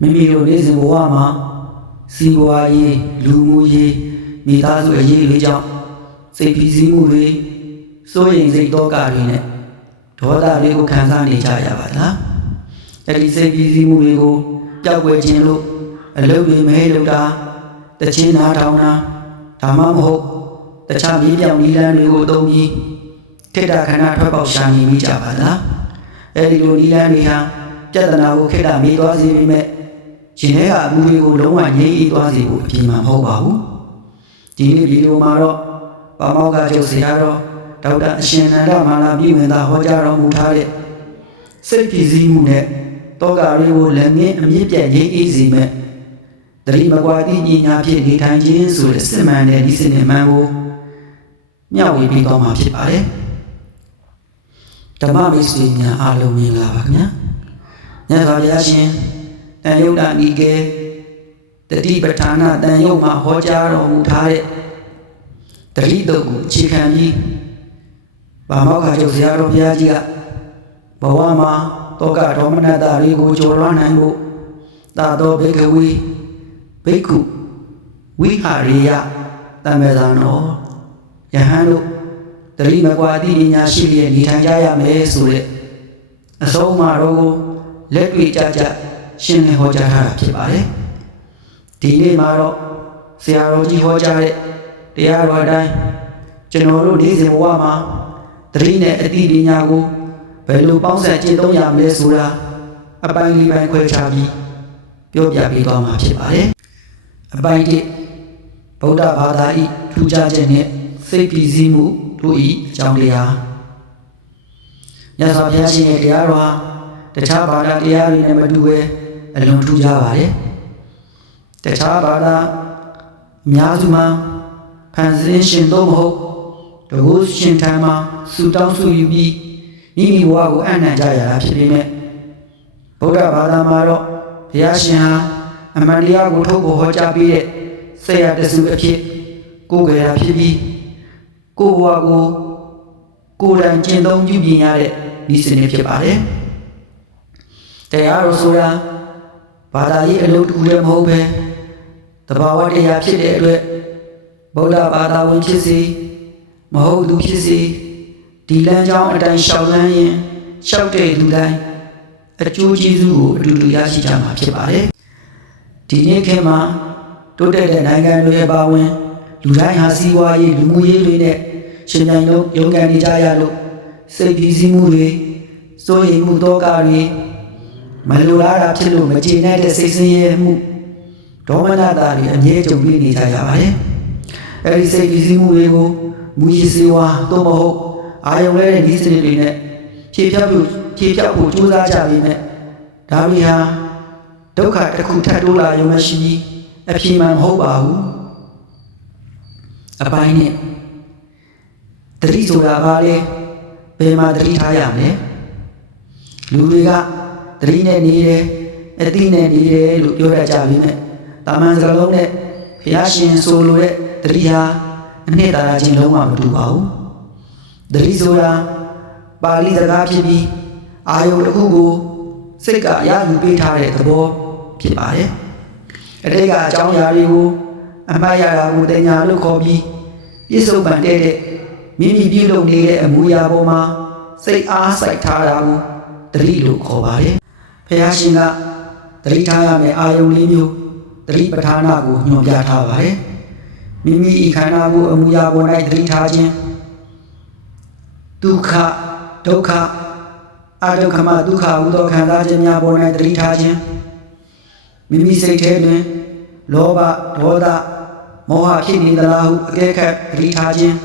မိမိတို့နေ့စဉ်ဘဝမှာစီးပွားရေးလူမှုရေးမိသားစုအရေးတွေကြောင့်စိတ်ဖိစီးမှုတွေစိုးရိမ်စိတ်တောကတွေနဲ့ဒေါသတွေကိုခံစားနေကြရပါလားအဲဒီစိတ်ဖိစီးမှုတွေကိုပျောက်ကွယ်ခြင်းလို့အလုပ်တွေမဲလုပ်တာတခြင်းနာထောင်တာဒါမှမဟုတ်တခြားမြေပြောင်နည်းလမ်းတွေကိုအသုံးပြီးခေတ္တခဏထွက်ပေါက်ရှာနေမိကြပါလားအဲဒီလိုနည်းလမ်းတွေဟာပြဿနာကိုခေတ္တမေးသွားစေပေမဲ့ရှင်ထဲကအမှုတွေကိုလုံးဝငြိမ်းအေးသွားစေဖို့အပြင်းမှမဟုတ်ပါဘူးဒီနေ့ဗီဒီယိုမှာတော့ပါမောက္ခချုပ်ဆရာတော်ဒေါက်တာအရှင်နန္ဒမာလာပြည်ဝင်သာဟောကြားတော်မူထားတဲ့စိတ်ဖိစီးမှုနဲ့တောကတွေကိုလည်းငင်းအမြင့်ပြတ်ငြိမ်းအေးစေမဲ့တတိမကွာတိပညာဖြင့်နေထိုင်ခြင်းဆိုတဲ့စစ်မှန်တဲ့ဒီစနစ်မှန်ကိုမျှဝေပေးသွားမှာဖြစ်ပါတယ်ဓမ္မမိတ်ဆွေများအားလုံးမင်္ဂလာပါခင်ဗျာမြတ်စွာဘုရားရှင်တန်ယုတ်တာဤကဲတတိပဋ္ဌာနာတန်ယုတ်မှာဟောကြားတော်မူထားတဲ့တတိတုတ်ကိုအခြေခံပြီးပါမောက္ခချုပ်ဆရာတော်ဘုရားကြီးကဘဝမှာတောကဒေါမနတာတွေကိုကျော်လွှားနိုင်ဖို့သာသောဘေကဝေဘိက္ခုဝိဟာရိယတမေသာနောယဟန်တို့တတိမကွာတိပညာရှိလျက်နေထိုင်ကြရမယ်ဆိုတဲ့အဆုံးအမတော်ကိုလက်တွေ့ကြကြရှင်းလင်းဟောကြားထားတာဖြစ်ပါတယ်ဒီနေ့မှာတော့ဆရာတော်ကြီးဟောကြားတဲ့တရားတော်အတိုင်းကျွန်တော်တို့နေ့စဉ်ဘဝမှာတတိနဲ့အတိပညာကိုဘယ်လိုပေါင်းစပ်ကျင့်သုံးရမလဲဆိုတာအပိုင်းလေးပိုင်းခွဲခြားပြီးပြောပြပေးသွားမှာဖြစ်ပါတယ်အပိုင်း1ဗုဒ္ဓဘာသာဤထူးခြားခြင်းနဲ့စိတ်ဖိစီးမှုတို့ဤအကြောင်းတရားမြတ်စွာဘုရားရှင်ရဲ့တရားတော်ဟာတခြားဘာသာတရားတွေနဲ့မတူဘဲအလွန်ထူးခြားပါတယ်တခြားဘာသာအများစုမှာဖန်ဆင်းရှင်သို့မဟုတ်တကူရှင်ထံမှာဆူတောင်းဆူယူပြီးမိမိဘဝကိုအနှံ့ကြရတာဖြစ်ပေမဲ့ဗုဒ္ဓဘာသာမှာတော့ဘုရားရှင်ဟာအမှန်တရားကိုထုတ်ပေါ်ဟောကြားပေးတဲ့ဆရာတဆူအဖြစ်ကိုယ်ကြရာဖြစ်ပြီးကိုယ်ဘဝကိုကိုယ်တိုင်ကျင့်သုံးပြုပြင်ရတဲ့ဤစနစ်ဖြစ်ပါတယ်တရားတော်ဆိုတာဘာသာရေးအလုပ်တစ်ခုတည်းမဟုတ်ပဲတဘာဝတရားဖြစ်တဲ့အတွက်ဗုဒ္ဓဘာသာဝင်ဖြစ်စေမဟုတ်သူဖြစ်စေဒီလမ်းကြောင်းအတိုင်းရှောက်လန်းရင်ရှောက်တဲ့လူတိုင်းအကျိုးကျေးဇူးကိုအတူတူရရှိကြမှာဖြစ်ပါတယ်ဒီနေ့ခေတ်မှာတိုးတက်တဲ့နိုင်ငံတွေအပါအဝင်လူတိုင်းဟာစီးပွားရေးလူမှုရေးတွေနဲ့ရှင်ပြိုင်လို့ရုန်းကန်နေကြရလို့စိတ်ဖိစီးမှုတွေစိုးရိမ်မှုတောကတွေမလိုလားတာဖြစ်လို့မကျေနပ်တဲ့စိတ်ဆင်းရဲမှုဒေါမနတာတွေအမြဲကြုံတွေ့နေကြရပါတယ်အဲဒီစိတ်ဖိစီးမှုတွေကိုမူရည်စေဝါသို့မဟုတ်အာယုံလဲတဲ့ဒီစနစ်တွေနဲ့ဖြေဖြောက်ဖို့ကြိုးစားကြပေမဲ့ဒါတွေဟာဒုက္ခတစ်ခုထပ်တိုးလာရုံမရှိပြီးအပြည့်မှန်မဟုတ်ပါဘူးအပိုင်းနဲ့တတိဆိုတာဘာလဲဘယ်မှာတတိထားရမလဲလူတွေကတတိနဲ့နေတယ်အတိနဲ့နေတယ်လို့ပြောရကြပြီမဲ့တာမန်စကားလုံးနဲ့ဘုရားရှင်ဆိုလိုတဲ့တတိဟာအနှစ်သာရချင်းလုံးဝမတူပါဘူးတတိဆိုတာပါဠိစကားဖြစ်ပြီးအာယုံတစ်ခုကိုစိတ်ကအရာယူပေးထားတဲ့သဘောဖြစ်ပါတယ်အတိတ်ကအကြောင်းအရာတွေကိုအမှားရတာကိုတင်ညာလို့ခေါ်ပြီးပြစ္ဆုတ်ပန်တဲ့မိမိပြုလုပ်နေတဲ့အမူအရာပေါ်မှာစိတ်အားစိုက်ထားတာကိုတတိလို့ခေါ်ပါတယ်ဘုရားရှင်ကတတိထားရမယ့်အာယုံလေးမျိုးတတိပဋ္ဌာနာကိုညွှန်ပြထားပါတယ်မိမိဤခန္ဓာကိုအမူအရာပေါ်၌တတိထားခြင်းဒုက္ခဒုက္ခအဒုက္ခမဒုက္ခဟူသောခံစားခြင်းများပေါ်၌တတိထားခြင်းမိမိစိတ်ထဲတွင်လောဘဒေါသမောဟဖြစ်နေသလားဟုအကဲခတ်တတိထားခြင်း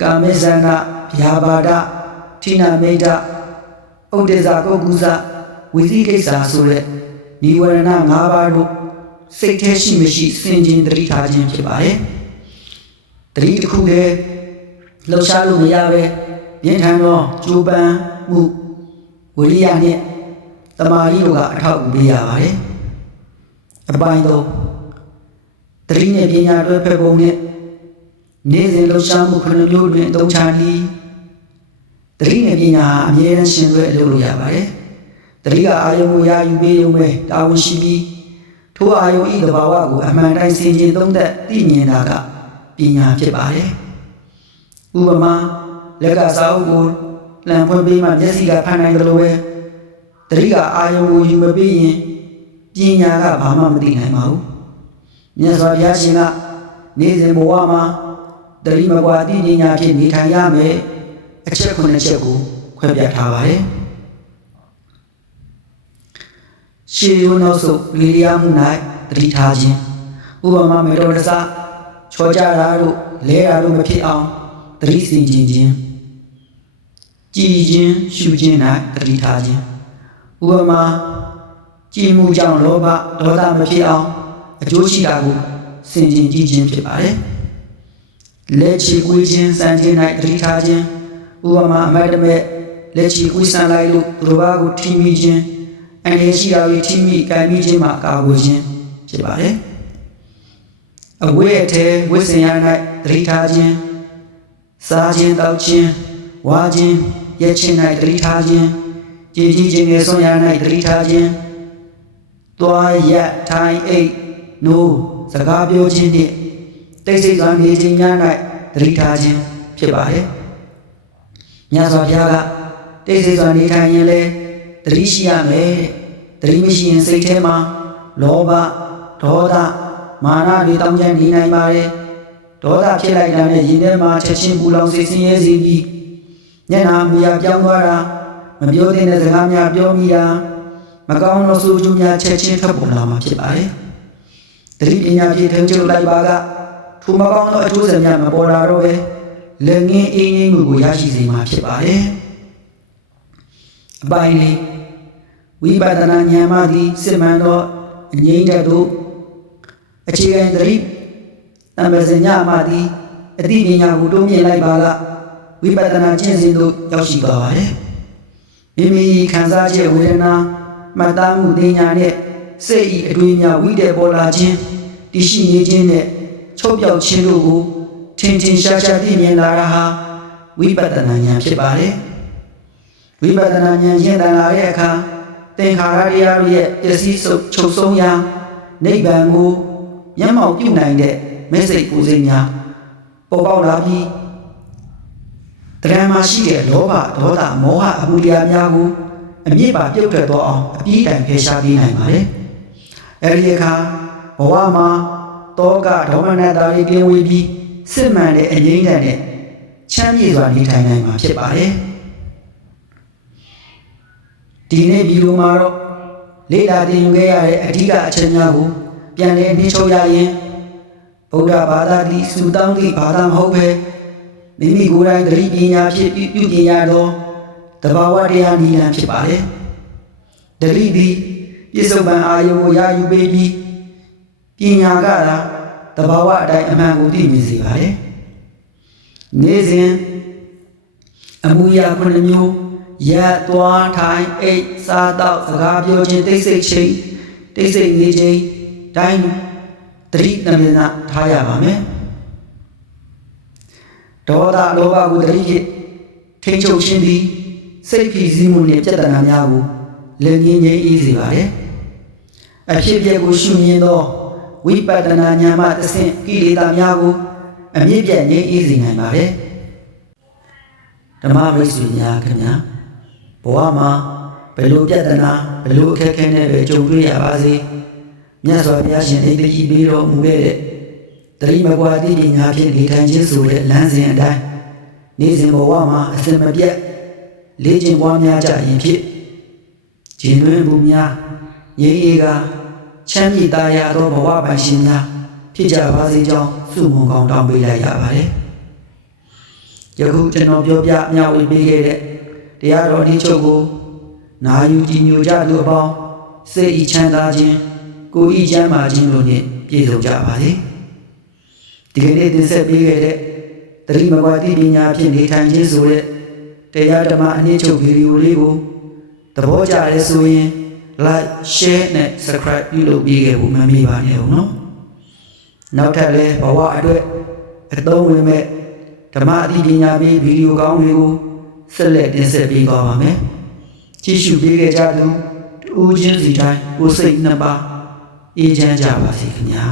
ကာမေဇန္နဗျာပါဒထိနာမိတ်ဥဒိစ္စကုက္ကုဇဝိသိကိစ္စဆိုတဲ့နိဝရဏ၅ပါးတို့စိတ်ထဲရှိမရှိစင်ကြင်တတိထားခြင်းဖြစ်ပါတယ်တတိတစ်ခုတည်းလှုပ်ရှားလို့မရပဲပြင်းထန်သောကြိုးပမ်းမှုဝိရိယနဲ့သမာဓိတို့ကအထောက်အကူပေးရပါတယ်အပိုင်း3တတိနဲ့ပညာတွဲဖက်ပုံနဲ့နေ့စဉ်လှုပ်ရှားမှု9မျိုးတွင်အသုံးချနည်းတတိနဲ့ပညာအမြဲတမ်းရှင်သွဲအလုပ်လုပ်ရပါတယ်တ တတိကအာယုံကိုယာယူပေးရုံပဲတာဝန်ရှိပြီးထိုအာယုံဤတဘာဝကိုအမှန်တိုင်းဆင်ခြင်သုံးသပ်သိမြင်တာကပညာဖြစ်ပါတယ်ဥပမာလက်ကစာအုပ်ကိုလမ်းဖွင့်ပေးမှမျက်စိကဖတ်နိုင်တယ်လို့ပဲတတိကအာယုံကိုယူမပေးရင်ပညာကဘာမှမသိနိုင်ပါဘူးမြတ်စွာဘုရားရှင်ကနေ့စဉ်ဘဝမှာတတိမကွာသိပညာဖြင့်နေထိုင်ရမယ်အချက်9ချက်ကိုခွဲပြထားပါတယ်ရှေးရိုးနောက်ဆုတ်လေလျားမှု၌တတိထားခြင်းဥပမာမေတော်တဆချောကြတာတို့လဲတာတို့မဖြစ်အောင်တတိစင်ခြင်းကြည်ခြင်းရှုခြင်း၌တတိထားခြင်းဥပမာကြည်မှုကြောင့်လောဘဒေါသမဖြစ်အောင်အကျိုးရှိတာကိုစင်ကြင်ကြည့်ခြင်းဖြစ်ပါတယ်လက်ချီကွေးခြင်းစံခြင်း၌တတိထားခြင်းဥပမာအမတ်တမဲ့လက်ချီကွေးစံလိုက်လို့သူတို့ဘာကိုထိမိခြင်းအန္တရာယ်ရှိတာတွေထိမိကံမိခြင်းမှာကာကွယ်ခြင်းဖြစ်ပါတယ်အဝိအထေဝိစင်ရ၌တတိထားခြင်းစားခြင်းတောက်ခြင်းဝါခြင်းရက်ခြင်း၌တတိထားခြင်းကြည်ကြီးခြင်းငယ်ဆုံးရ၌တတိထားခြင်းသွားရက်ထိုင်အိတ်နိုးစကားပြောခြင်းနှင့်တိတ်ဆိတ်စွာနေခြင်းများ၌တတိထားခြင်းဖြစ်ပါတယ်မြတ်စွာဘုရားကတိတ်ဆိတ်စွာနေထိုင်ရင်လည်းတတိရှိရမယ်တတိမရှိရင်စိတ်ထဲမှာလောဘဒေါသမာနတွေတောင်းကျမ်းနေနိုင်ပါတယ်ဒေါသဖြစ်လိုက်တာနဲ့ရင်ထဲမှာချက်ချင်းပူလောင်စိတ်ဆင်းရဲစေပြီးညနာမူရပြောင်းသွားတာမပြောတဲ့စကားများပြောမိတာမကောင်းသောဆိုးကျိုးများချက်ချင်းထွက်ပေါ်လာမှာဖြစ်ပါတယ်တတိပညာဖြင့်ထိန်းချုပ်လိုက်ပါကထိုမကောင်းသောအကျိုးဆက်များမပေါ်လာတော့ပဲလက်ငင်းအေးငင်းမှုကိုရရှိစေမှာဖြစ်ပါတယ်အပိုင်းလေးဝိပဿနာဉာဏ်မှသည်စစ်မှန်သောအငြိမ့်တဲ့သို့အခြေခံတတိတမ္ပဇညမှသည်အသိပညာကိုတိုးမြင့်လိုက်ပါကဝိပဿနာကျင့်စဉ်သို့ရောက်ရှိသွားပါတယ်မိမိခံစားချက်ဝေဒနာမှတ်သားမှုသိညာနဲ့စိတ်ဤအတွေ့အကြုံဝိတ္တပေါ်လာခြင်းတည်ရှိနေခြင်းနဲ့ချုပ်ပြောက်ခြင်းတို့ကိုထင်ထင်ရှားရှားသိမြင်လာတာဟာဝိပဿနာဉာဏ်ဖြစ်ပါတယ်ဝိပဿနာဉာဏ်ရင့်တန်လာတဲ့အခါသင်္ခါရတရားရဲ့ပစ္စည်းချုပ်ဆုံးရာနိဗ္ဗာန်ကိုမျက်မှောက်ပြုနိုင်တဲ့မေစိတ်ကိုယ်စိတ်များပေါ်ပေါက်လာပြီးတရားမှရှိတဲ့လောဘဒေါသမောဟအမှုတရားများကိုအမြင့်ပါပြုတ်ထွက်သွားအောင်အပြည့်တိုင်ဖယ်ရှားပေးနိုင်ပါတယ်အဲဒီအခါဘဝမှာတောကဒေါမနတာတွေကင်းဝေးပြီးစစ်မှန်တဲ့အငြိမ့်တဲ့နဲ့ချမ်းမြေစွာနေထိုင်နိုင်မှာဖြစ်ပါတယ်ဒီနေ့ဒီလိုမှာတော့လေ့လာသင်ယူခဲ့ရတဲ့အဓိကအချက်များကိုပြန်လည်နှိမ့်ချုပ်ရရင်ဗုဒ္ဓဘာသာသည်စုတောင်းသည့်ဘာသာမဟုတ်ပဲမိမိကိုယ်တိုင်သတိပညာဖြင့်ပြုပြင်ရသောတဘာဝတရားနည်းလမ်းဖြစ်ပါတယ်သတိသည်ပြစ္ဆုတ်ပံအာယုံကိုရယူပေးပြီးပညာကသာတဘာဝအတိုင်းအမှန်ကိုသိမြင်စေပါတယ်နေ့စဉ်အမှုရာခုနှစ်မျိုးရက်သွားထိုင်အိတ်စားတော့စကားပြောခြင်းတိတ်ဆိတ်ချိန်တိတ်ဆိတ်နေချိန်တိုင်းသတိတမနာထားရပါမယ်ဒေါသလောဘကိုသတိဖြင့်ထိန်းချုပ်ခြင်းသည်စိတ်ဖိစီးမှုနှင့်ပြဿနာများကိုလည်းငြိမ်းငြိမ်းအေးစေပါတယ်အဖြစ်အပျက်ကိုရှုမြင်သောဝိပဿနာဉာဏ်မှသဖြင့်ကိလေသာများကိုအမြင့်ပြတ်ငြိမ်းအေးစေနိုင်ပါတယ်ဓမ္မမိတ်ဆွေများခင်ဗျာဘဝမှာဘယ်လိုပြဿနာဘယ်လိုအခက်အခဲနဲ့ပဲကြုံတွေ့ရပါစေမြတ်စွာဘုရားရှင်အိတ်ကြီးပေးတော်မူခဲ့တဲ့တတိမကွာတိပညာဖြင့်နေထိုင်ခြင်းဆိုတဲ့လမ်းစဉ်အတိုင်းနေ့စဉ်ဘဝမှာအစင်မပြတ်လေ့ကျင့်ပွားများကြရင်ဖြစ်ကျင့်သွင်းမှုများငြိမ်းအေးကချမ်းမြေ့သားရသောဘဝပိုင်ရှင်များဖြစ်ကြပါစေကြောင်းဆုမွန်ကောင်းတောင်းပေးလိုက်ရပါတယ်ယခုကျွန်တော်ပြောပြမျှဝေပေးခဲ့တဲ့တရားတော်ဒီချုပ်ကိုနာယူကြည်ညိုကြသူအပေါင်းစိတ်ဤချမ်းသာခြင်းကိုယ်ဤချမ်းသာခြင်းတို့နှင့်ပြည့်စုံကြပါစေဒီကနေ့တင်ဆက်ပေးခဲ့တဲ့တတိမကွာတိပညာဖြင့်နေထိုင်ခြင်းဆိုတဲ့တရားဓမ္မအနည်းချုပ်ဗီဒီယိုလေးကိုသဘောကျရဲဆိုရင် like share နဲ့ subscribe ပြုလုပ်ပေးခဲ့ဖို့မမေ့ပါနဲ့ဦးနော်နောက်ထပ်လည်းဘဝအတွက်အသုံးဝင်မဲ့ဓမ္မအသိပညာပေးဗီဒီယိုကောင်းတွေကိုဆက်လက်တင်ဆက်ပေးသွားပါမယ်ကြည့်ရှုပေးခဲ့ကြသူ တူချင်းစီတိုင်းကိုယ်စိတ်နှစ်ပါးအေးချမ်းကြပါစေခင်ဗျာ